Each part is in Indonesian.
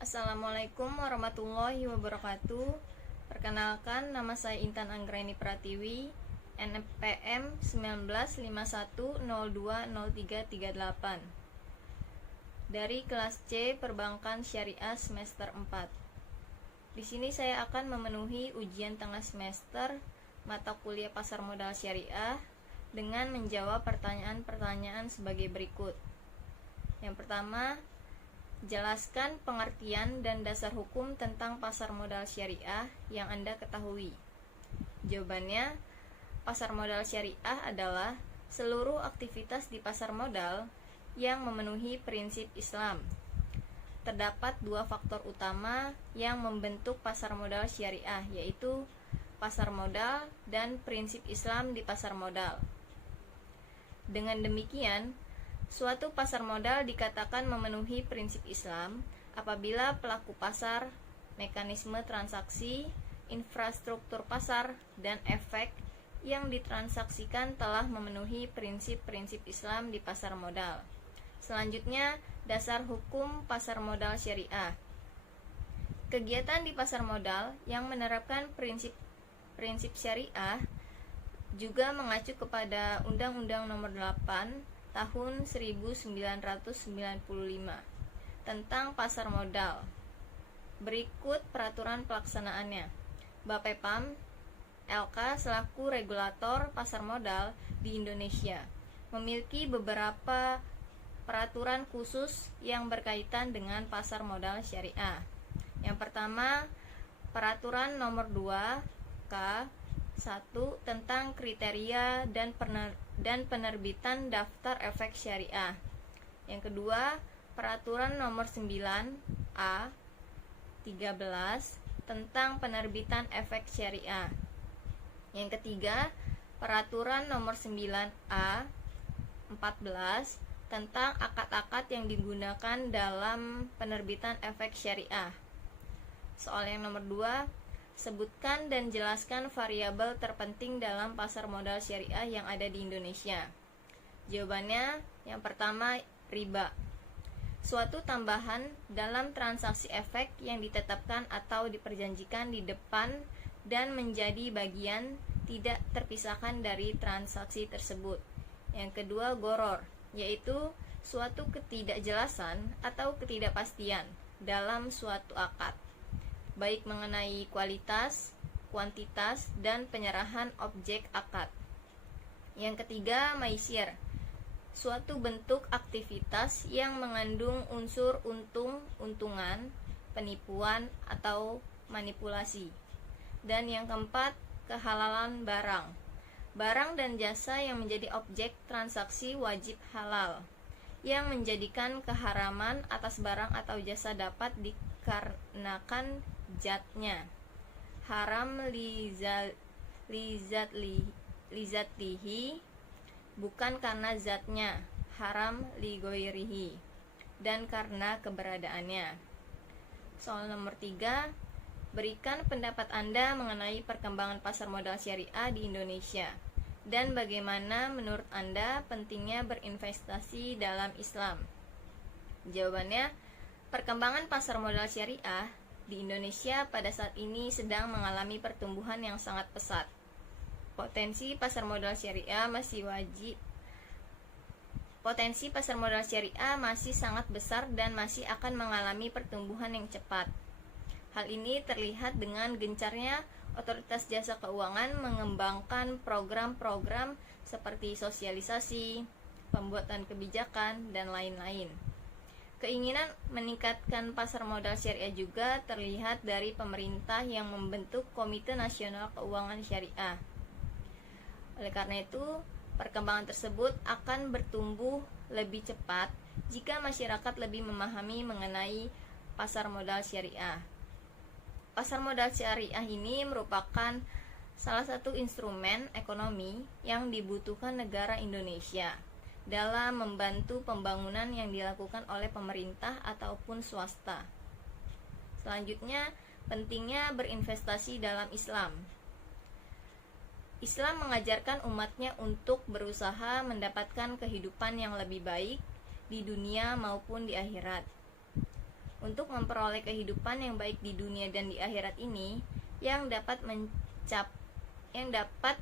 Assalamualaikum warahmatullahi wabarakatuh. Perkenalkan, nama saya Intan Anggraini Pratiwi, NPM 1951020338 dari kelas C Perbankan Syariah semester 4. Di sini saya akan memenuhi ujian tengah semester mata kuliah Pasar Modal Syariah dengan menjawab pertanyaan-pertanyaan sebagai berikut. Yang pertama, jelaskan pengertian dan dasar hukum tentang pasar modal syariah yang Anda ketahui. Jawabannya, pasar modal syariah adalah seluruh aktivitas di pasar modal yang memenuhi prinsip Islam. Terdapat dua faktor utama yang membentuk pasar modal syariah, yaitu pasar modal dan prinsip Islam di pasar modal. Dengan demikian, suatu pasar modal dikatakan memenuhi prinsip Islam apabila pelaku pasar, mekanisme transaksi, infrastruktur pasar, dan efek yang ditransaksikan telah memenuhi prinsip-prinsip Islam di pasar modal. Selanjutnya, dasar hukum pasar modal syariah. Kegiatan di pasar modal yang menerapkan prinsip syariah juga mengacu kepada Undang-Undang Nomor 8 Tahun 1995 tentang pasar modal. Berikut peraturan pelaksanaannya. Bapepam LK selaku regulator pasar modal di Indonesia memiliki beberapa peraturan khusus yang berkaitan dengan pasar modal syariah. Yang pertama, peraturan nomor 2 K 1 tentang kriteria dan penerbitan daftar efek syariah. Yang kedua, peraturan nomor 9 A 13 tentang penerbitan efek syariah. Yang ketiga, peraturan nomor 9 A 14 tentang akad-akad yang digunakan dalam penerbitan efek syariah. Soal yang nomor 2, sebutkan dan jelaskan variabel terpenting dalam pasar modal syariah yang ada di Indonesia. Jawabannya, yang pertama, riba. Suatu tambahan dalam transaksi efek yang ditetapkan atau diperjanjikan di depan dan menjadi bagian tidak terpisahkan dari transaksi tersebut. Yang kedua, goror, yaitu suatu ketidakjelasan atau ketidakpastian dalam suatu akad, baik mengenai kualitas, kuantitas, dan penyerahan objek akad. Yang ketiga, maisir, suatu bentuk aktivitas yang mengandung unsur untung-untungan, penipuan, atau manipulasi. Dan yang keempat, kehalalan barang, barang dan jasa yang menjadi objek transaksi wajib halal, yang menjadikan keharaman atas barang atau jasa dapat dikarenakan zatnya, haram lizatihi, bukan karena zatnya, haram ligoirihi, dan karena keberadaannya. Soal nomor 3, berikan pendapat Anda mengenai perkembangan pasar modal syariah di Indonesia dan bagaimana menurut Anda pentingnya berinvestasi dalam Islam. Jawabannya, perkembangan pasar modal syariah di Indonesia pada saat ini sedang mengalami pertumbuhan yang sangat pesat. Potensi pasar modal syariah masih sangat besar dan masih akan mengalami pertumbuhan yang cepat. Hal ini terlihat dengan gencarnya otoritas jasa keuangan mengembangkan program-program seperti sosialisasi, pembuatan kebijakan, dan lain-lain. Keinginan meningkatkan pasar modal syariah juga terlihat dari pemerintah yang membentuk Komite Nasional Keuangan Syariah. Oleh karena itu, perkembangan tersebut akan bertumbuh lebih cepat jika masyarakat lebih memahami mengenai pasar modal syariah. Pasar modal syariah ini merupakan salah satu instrumen ekonomi yang dibutuhkan negara Indonesia dalam membantu pembangunan yang dilakukan oleh pemerintah ataupun swasta. Selanjutnya, pentingnya berinvestasi dalam Islam. Islam mengajarkan umatnya untuk berusaha mendapatkan kehidupan yang lebih baik di dunia maupun di akhirat. untuk memperoleh kehidupan yang baik di dunia dan di akhirat ini, yang dapat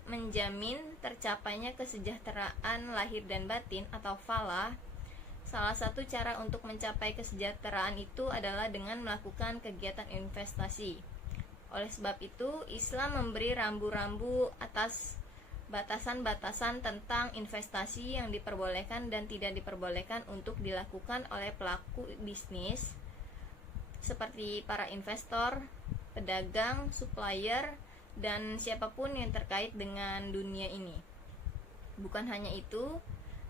menjamin tercapainya kesejahteraan lahir dan batin atau falah. Salah satu cara untuk mencapai kesejahteraan itu adalah dengan melakukan kegiatan investasi. Oleh sebab itu, Islam memberi rambu-rambu atas batasan-batasan tentang investasi yang diperbolehkan dan tidak diperbolehkan untuk dilakukan oleh pelaku bisnis seperti para investor, pedagang, supplier, dan siapapun yang terkait dengan dunia ini. Bukan hanya itu,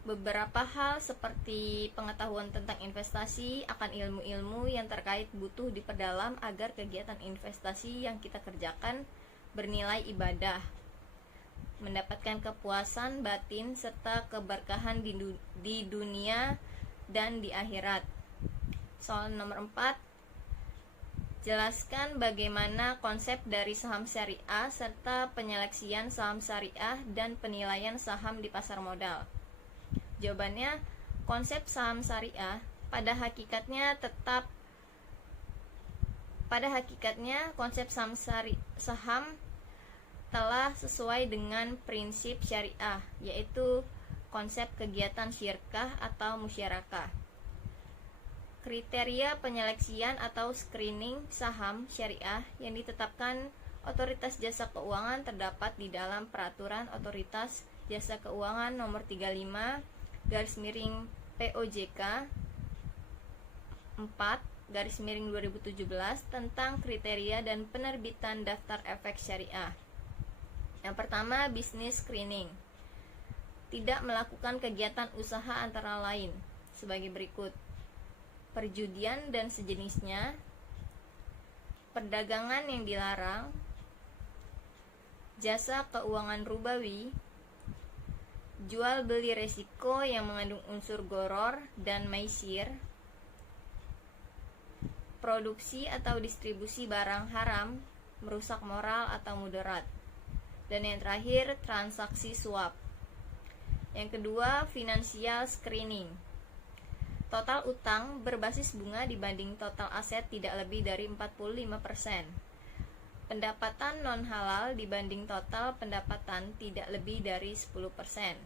beberapa hal seperti pengetahuan tentang investasi akan ilmu-ilmu yang terkait butuh diperdalam agar kegiatan investasi yang kita kerjakan bernilai ibadah, mendapatkan kepuasan batin serta keberkahan di dunia dan di akhirat. Soal nomor 4, jelaskan bagaimana konsep dari saham syariah serta penyeleksian saham syariah dan penilaian saham di pasar modal. Jawabannya, konsep saham syariah pada hakikatnya konsep saham telah sesuai dengan prinsip syariah, yaitu konsep kegiatan syirkah atau musyarakah. Kriteria penyeleksian atau screening saham syariah yang ditetapkan Otoritas Jasa Keuangan terdapat di dalam Peraturan Otoritas Jasa Keuangan Nomor 35/POJK 4/2017 tentang kriteria dan penerbitan daftar efek syariah. Yang pertama, business screening. Tidak melakukan kegiatan usaha antara lain sebagai berikut: perjudian dan sejenisnya, perdagangan yang dilarang, jasa keuangan rubawi, jual beli resiko yang mengandung unsur goror dan maisir, produksi atau distribusi barang haram, merusak moral atau mudarat, dan yang terakhir, transaksi suap. Yang kedua, financial screening. Total utang berbasis bunga dibanding total aset tidak lebih dari 45%. Pendapatan non-halal dibanding total pendapatan tidak lebih dari 10%.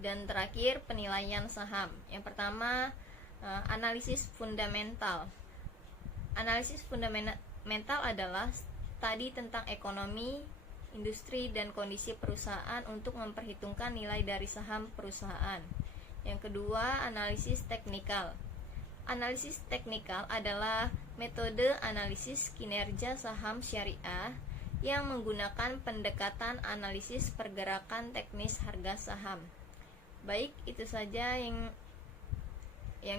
Dan terakhir, penilaian saham. Yang pertama, analisis fundamental. Analisis fundamental adalah studi tentang ekonomi, industri, dan kondisi perusahaan untuk memperhitungkan nilai dari saham perusahaan. Yang kedua, analisis teknikal. Analisis teknikal adalah metode analisis kinerja saham syariah yang menggunakan pendekatan analisis pergerakan teknis harga saham. Baik, itu saja yang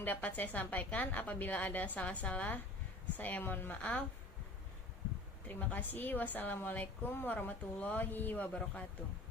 dapat saya sampaikan. Apabila ada salah-salah, saya mohon maaf. Terima kasih. Wassalamualaikum warahmatullahi wabarakatuh.